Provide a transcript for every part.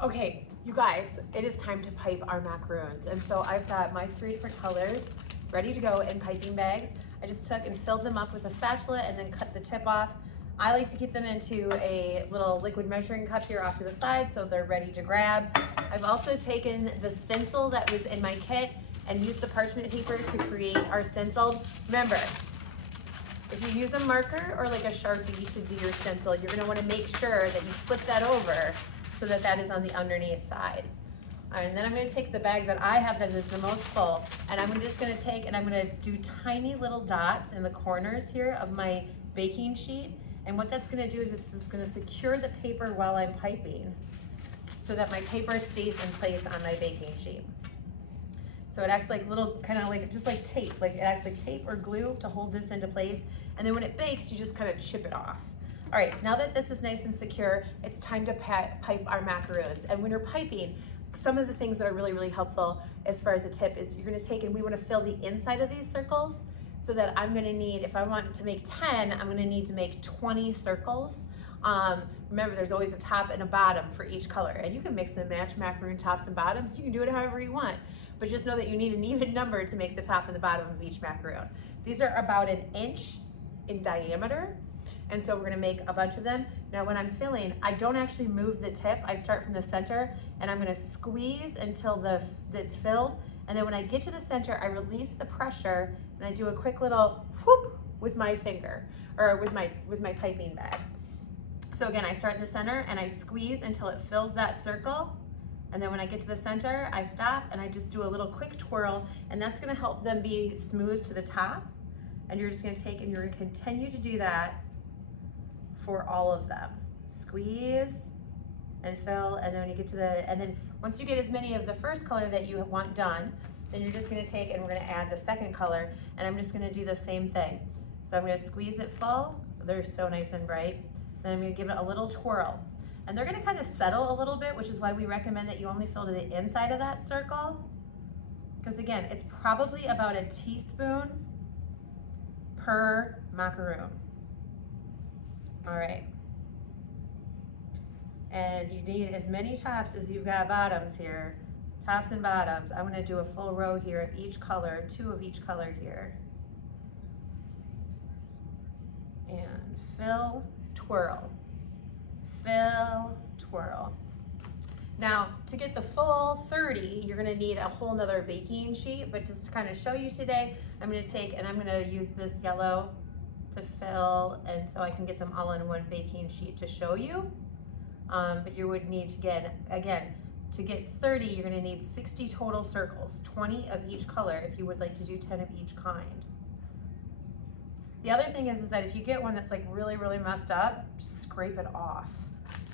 Okay, you guys, it is time to pipe our macaroons. And so I've got my 3 different colors ready to go in piping bags. I just took and filled them up with a spatula and then cut the tip off. I like to keep them into a little liquid measuring cup here off to the side so they're ready to grab. I've also taken the stencil that was in my kit and used the parchment paper to create our stencil. Remember, if you use a marker or like a Sharpie to do your stencil, you're gonna wanna make sure that you flip that over so that that is on the underneath side. All right, and then I'm gonna take the bag that I have that is the most full, and I'm just gonna take and I'm gonna do tiny little dots in the corners here of my baking sheet. And what that's gonna do is it's just gonna secure the paper while I'm piping so that my paper stays in place on my baking sheet. So it acts like little, kind of like, just like tape, like it acts like tape or glue to hold this into place. And then when it bakes, you just kind of chip it off. All right, now that this is nice and secure, it's time to pipe our macaroons. And when you're piping, some of the things that are really, really helpful as far as a tip is you're gonna take and we wanna fill the inside of these circles so that I'm gonna need, if I want to make 10, I'm gonna need to make 20 circles. Remember, there's always a top and a bottom for each color, and you can mix and match macaroon tops and bottoms. You can do it however you want, but just know that you need an even number to make the top and the bottom of each macaroon. These are about 1 inch in diameter, and so we're gonna make a bunch of them. Now when I'm filling, I don't actually move the tip. I start from the center, and I'm gonna squeeze until it's filled, and then when I get to the center, I release the pressure, and I do a quick little whoop with my finger, or with my piping bag. So again, I start in the center, and I squeeze until it fills that circle, and then when I get to the center, I stop, and I just do a little quick twirl, and that's gonna help them be smooth to the top. And you're just gonna take and you're gonna continue to do that for all of them. Squeeze and fill, and then when you get to and then once you get as many of the first color that you want done, then you're just gonna take and we're gonna add the second color, and I'm just gonna do the same thing. So I'm gonna squeeze it full. They're so nice and bright. Then I'm gonna give it a little twirl. And they're gonna kind of settle a little bit, which is why we recommend that you only fill to the inside of that circle. Because again, it's probably about a teaspoon per macaroon. All right. And you need as many tops as you've got bottoms here. Tops and bottoms. I'm gonna do a full row here of each color, 2 of each color here. And fill, twirl. Fill, twirl. Now, to get the full 30, you're gonna need a whole nother baking sheet, but just to kind of show you today, I'm gonna take and I'm gonna use this yellow to fill, and so I can get them all in one baking sheet to show you. But you would need to get, again, to get 30, you're gonna need 60 total circles, 20 of each color if you would like to do 10 of each kind. The other thing is that if you get one that's like really, really messed up, just scrape it off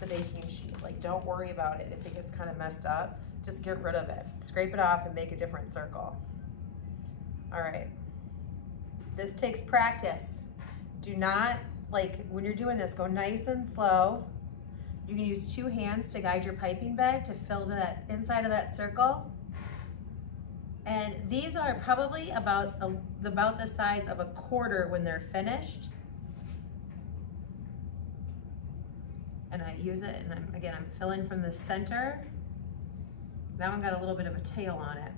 the baking sheet. Like, don't worry about it if it gets kind of messed up. Just get rid of it. Scrape it off and make a different circle. All right. This takes practice. Do not, like, when you're doing this, go nice and slow. You can use 2 hands to guide your piping bag to fill to that inside of that circle. And these are probably about the size of a quarter when they're finished. And I use it, and I'm filling from the center. Now I've got a little bit of a tail on it.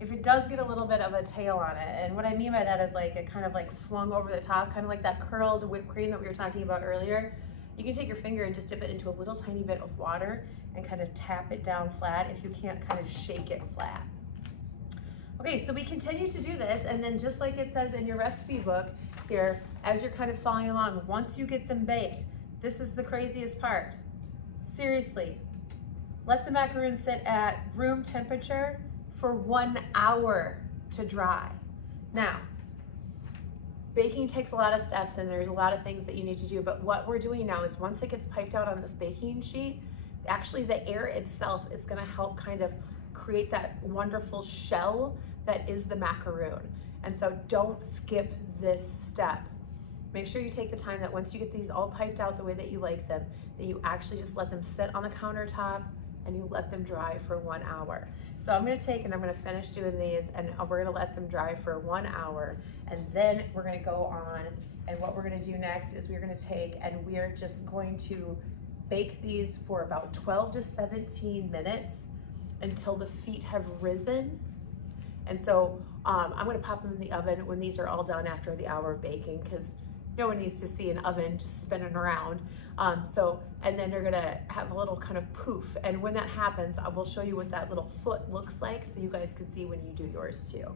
If it does get a little bit of a tail on it, and what I mean by that is like it kind of like flung over the top, kind of like that curled whipped cream that we were talking about earlier, you can take your finger and just dip it into a little tiny bit of water and kind of tap it down flat if you can't kind of shake it flat. Okay, so we continue to do this, and then just like it says in your recipe book here, as you're kind of following along, once you get them baked, this is the craziest part. Seriously, let the macaroons sit at room temperature for 1 hour to dry. Now, baking takes a lot of steps and there's a lot of things that you need to do, but what we're doing now is once it gets piped out on this baking sheet, actually the air itself is gonna help kind of create that wonderful shell that is the macaroon. And so don't skip this step. Make sure you take the time that once you get these all piped out the way that you like them, that you actually just let them sit on the countertop and you let them dry for 1 hour. So I'm gonna take and I'm gonna finish doing these, and we're gonna let them dry for 1 hour, and then we're gonna go on, and what we're gonna do next is we're gonna take and we are just going to bake these for about 12 to 17 minutes until the feet have risen. And so I'm gonna pop them in the oven when these are all done after the hour of baking, because no one needs to see an oven just spinning around. And then you're gonna have a little kind of poof. And when that happens, I will show you what that little foot looks like so you guys can see when you do yours too.